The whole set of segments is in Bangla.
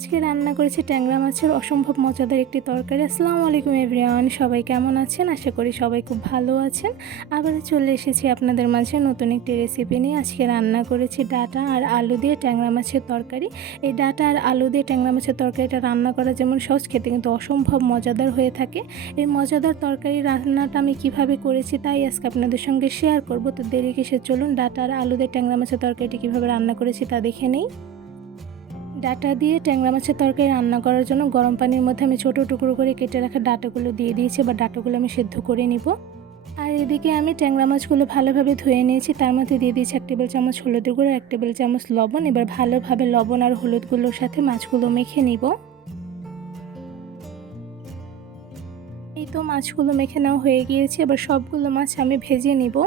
আজকে রান্না করেছি ট্যাংরা মাছের অসম্ভব মজাদার একটি তরকারি। আসসালামু আলাইকুম এভরিওয়ান, সবাই কেমন আছেন? আশা করি সবাই খুব ভালো আছেন। আবার চলে এসেছি আপনাদের মাঝে নতুন একটি রেসিপি নিয়ে। আজকে রান্না করেছি ডাঁটা আর আলু দিয়ে ট্যাংরা মাছের তরকারি। এই ডাঁটা আর আলু দিয়ে ট্যাংরা মাছের তরকারিটা রান্না করা যেমন সহজ, খেতে কিন্তু অসম্ভব মজাদার হয়ে থাকে। এই মজাদার তরকারি রান্নাটা আমি কিভাবে করেছি তাই আজকে আপনাদের সঙ্গে শেয়ার করব। তো দেরি কিসে, চলুন ডাঁটা আর আলু দিয়ে ট্যাংরা মাছের তরকারিটি কীভাবে রান্না করেছি তা দেখে নেই। ডাঁটা দিয়ে ট্যাংরা মাছের তরকারি রান্না করার জন্য গরম পানির মধ্যে আমি ছোটো টুকরো করে কেটে রাখা ডাঁটাগুলো দিয়ে দিয়েছি, বা ডাঁটাগুলো আমি সেদ্ধ করে নিব। আর এদিকে আমি ট্যাংরা মাছগুলো ভালোভাবে ধুয়ে নিয়েছি। তার মধ্যে দিয়ে দিয়েছি 1 টেবিল চামচ হলুদের গুঁড়ো, 1 টেবিল চামচ লবণ। এবার ভালোভাবে লবণ আর হলুদগুলোর সাথে মাছগুলো মেখে নিব। এই তো মাছগুলো মেখে নেওয়া হয়ে গিয়েছে। এবার সবগুলো মাছ আমি ভেজে নিব।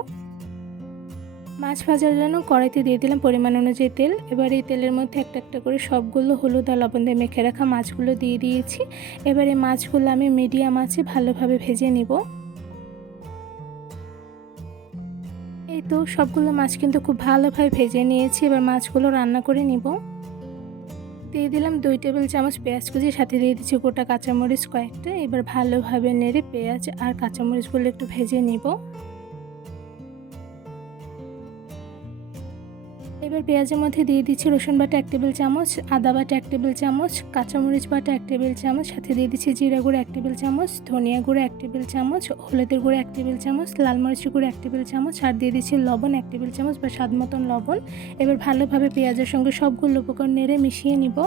মাছ ভাজার জন্য কড়াইতে দিয়ে দিলাম পরিমাণ অনুযায়ী তেল। এবার এই তেলের মধ্যে একটা একটা করে সবগুলো হলুদ আর লবণ দিয়ে মেখে রাখা মাছগুলো দিয়ে দিয়েছি। এবার এই মাছগুলো আমি মিডিয়াম আঁচে ভালোভাবে ভেজে নিব। এই তো সবগুলো মাছ কিন্তু খুব ভালোভাবে ভেজে নিয়েছি। এবার মাছগুলো রান্না করে নিব। দিয়ে দিলাম 2 টেবিল চামচ পেঁয়াজ কুচি, সাথে দিয়ে দিচ্ছি গোটা কাঁচামরিচ কয়েকটা। এবার ভালোভাবে নেড়ে পেঁয়াজ আর কাঁচামরিচগুলো একটু ভেজে নিব। এবার পেঁয়াজের মধ্যে দিয়ে দিচ্ছি রসুন বাটা 1 টেবিল চামচ, আদা বাটা 1 টেবিল চামচ, কাঁচামরিচ বাটা 1 টেবিল চামচ, সাথে দিয়ে দিচ্ছি জিরা গুঁড়ো 1 টেবিল চামচ, ধনিয়া গুঁড়ো 1 টেবিল চামচ, হলুদের গুঁড়ো 1 টেবিল চামচ, লাল মরিচের গুঁড়ো 1 টেবিল চামচ, আর দিয়ে দিচ্ছি লবণ 1 টেবিল চামচ বা স্বাদ মতন লবণ। এবার ভালোভাবে পেঁয়াজের সঙ্গে সবগুলো উপকরণ নেড়ে মিশিয়ে নিব।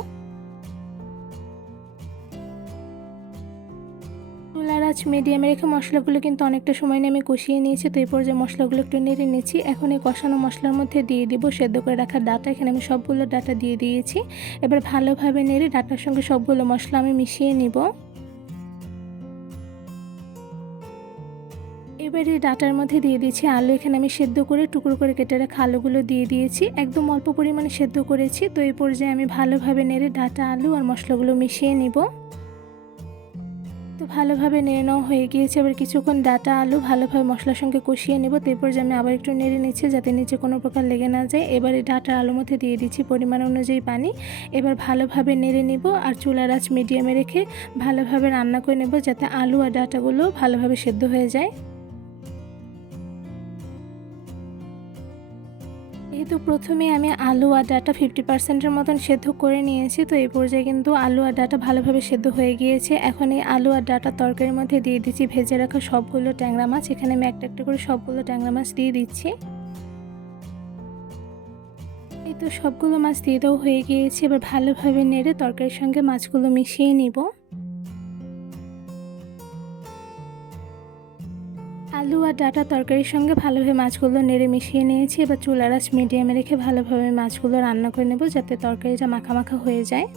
চুলার আঁচ মিডিয়ামে রেখে মশলাগুলো কিন্তু অনেকটা সময় নিয়ে আমি কষিয়ে নিয়েছি। তো এই পর্যায়ে মশলাগুলো একটু নেড়ে নিচ্ছি। এখন এই কষানো মশলার মধ্যে দিয়ে দিব সেদ্ধ করে রাখা ডাঁটা। এখানে আমি সবগুলো ডাঁটা দিয়ে দিয়েছি। এবার ভালোভাবে নেড়ে ডাঁটার সঙ্গে সবগুলো মশলা আমি মিশিয়ে নিব। এবার এই ডাঁটার মধ্যে দিয়ে দিয়েছি আলু। এখানে আমি সেদ্ধ করে টুকরো করে কেটে রাখা আলুগুলো দিয়ে দিয়েছি। একদম অল্প পরিমাণে সেদ্ধ করেছি। তো এই পর্যায়ে আমি ভালোভাবে নেড়ে ডাঁটা, আলু আর মশলাগুলো মিশিয়ে নিব। তো ভালোভাবে নেড়ে নেওয়া হয়ে গিয়েছে। এবার কিছুক্ষণ ডাঁটা, আলু ভালোভাবে মশলার সঙ্গে কষিয়ে নেব। তো এরপর যে আমি আবার একটু নেড়ে নিচ্ছি যাতে নিচে কোনো প্রকার লেগে না যায়। এবার এই ডাঁটা আলুর মধ্যে দিয়ে দিচ্ছি পরিমাণ অনুযায়ী পানি। এবার ভালোভাবে নেড়ে নিব আর চুলার আঁচ মিডিয়ামে রেখে ভালোভাবে রান্না করে নেব যাতে আলু আর ডাঁটাগুলো ভালোভাবে সেদ্ধ হয়ে যায়। যেহেতু প্রথমে আমি আলু আর ডাঁটা 50%-এর মতন সেদ্ধ করে নিয়েছি, তো এই পর্যায়ে কিন্তু আলু আর ডাঁটা ভালোভাবে সেদ্ধ হয়ে গিয়েছে। এখন এই আলু আর ডাঁটা তরকারির মধ্যে দিয়ে দিচ্ছি ভেজে রাখা সবগুলো ট্যাংরা মাছ। এখানে আমি একটা একটা করে সবগুলো ট্যাংরা মাছ দিয়ে দিচ্ছি। এই তো সবগুলো মাছ দিয়ে দেওয়া হয়ে গিয়েছে। এবার ভালোভাবে নেড়ে তরকারির সঙ্গে মাছগুলো মিশিয়ে নিব। আলু আর ডাঁটা তরকারির সঙ্গে ভালোভাবে মাছগুলো নেড়ে মিশিয়ে নিয়েছি। এবার চুলার আঁচ মিডিয়ামে রেখে ভালোভাবে মাছগুলো রান্না করে নেব যাতে তরকারিটা মাখা মাখা হয়ে যায়।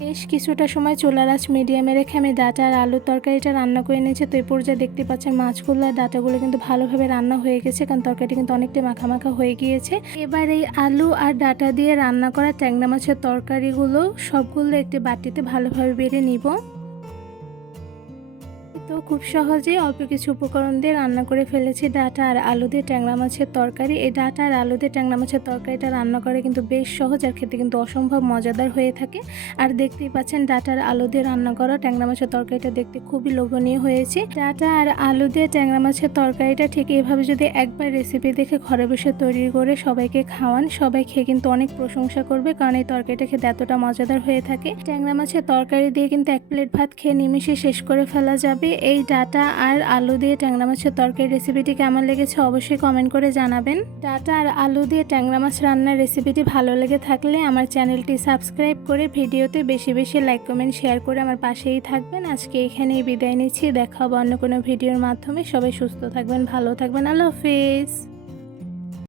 বেশ কিছুটা সময় চুলার আঁচ মিডিয়ামে রেখে আমি ডাঁটা আর আলুর তরকারিটা রান্না করে নিয়েছি। তো এই পর্যায়ে দেখতে পাচ্ছেন মাছগুলো আর ডাঁটাগুলো কিন্তু ভালোভাবে রান্না হয়ে গেছে, কারণ তরকারিটা কিন্তু অনেকটা মাখা মাখা হয়ে গিয়েছে। এবার এই আলু আর ডাঁটা দিয়ে রান্না করা ট্যাংরা মাছের তরকারিগুলো সবগুলো একটি বাটিতে ভালোভাবে বেড়ে নিব। তো খুব সহজেই অল্প কিছু উপকরণ দিয়ে রান্না করে ফেলেছি ডাঁটা আর আলু দিয়ে ট্যাংরা মাছের তরকারি। এই ডাঁটা আর আলু দিয়ে ট্যাংরা মাছের তরকারিটা রান্না করে কিন্তু বেশ সহজ, আর খেতে কিন্তু অসম্ভব মজাদার হয়ে থাকে। আর দেখতেই পাচ্ছেন ডাঁটা আর আলু দিয়ে রান্না করা ট্যাংরা মাছের তরকারিটা দেখতে খুবই লোভনীয় হয়েছে। ডাঁটা আর আলু দিয়ে ট্যাংরা মাছের তরকারিটা ঠিক এইভাবে যদি একবার রেসিপি দেখে ঘরে বসে তৈরি করে সবাইকে খাওয়ান, সবাই খেয়ে কিন্তু অনেক প্রশংসা করবে, কারণ এই তরকারিটা খেতে এতটা মজাদার হয়ে থাকে। ট্যাংরা মাছের তরকারি দিয়ে কিন্তু 1 প্লেট ভাত খেয়ে নিমিশে শেষ করে ফেলা যাবে। এই ডাঁটা আর আলু দিয়ে ট্যাংরা মাছের তরকারি রেসিপিটি কেমন লেগেছে অবশ্যই কমেন্ট করে জানাবেন। ডাঁটা আর আলু দিয়ে ট্যাংরা মাছ রান্নার রেসিপিটি ভালো লেগে থাকলে আমার চ্যানেলটি সাবস্ক্রাইব করে ভিডিওতে বেশি বেশি লাইক, কমেন্ট, শেয়ার করে আমার পাশেই থাকবেন। আজকে এখানেই বিদায় নিচ্ছি। দেখা হবে অন্য কোনো ভিডিওর মাধ্যমে। সবাই সুস্থ থাকবেন, ভালো থাকবেন। আল্লাহ হাফেজ।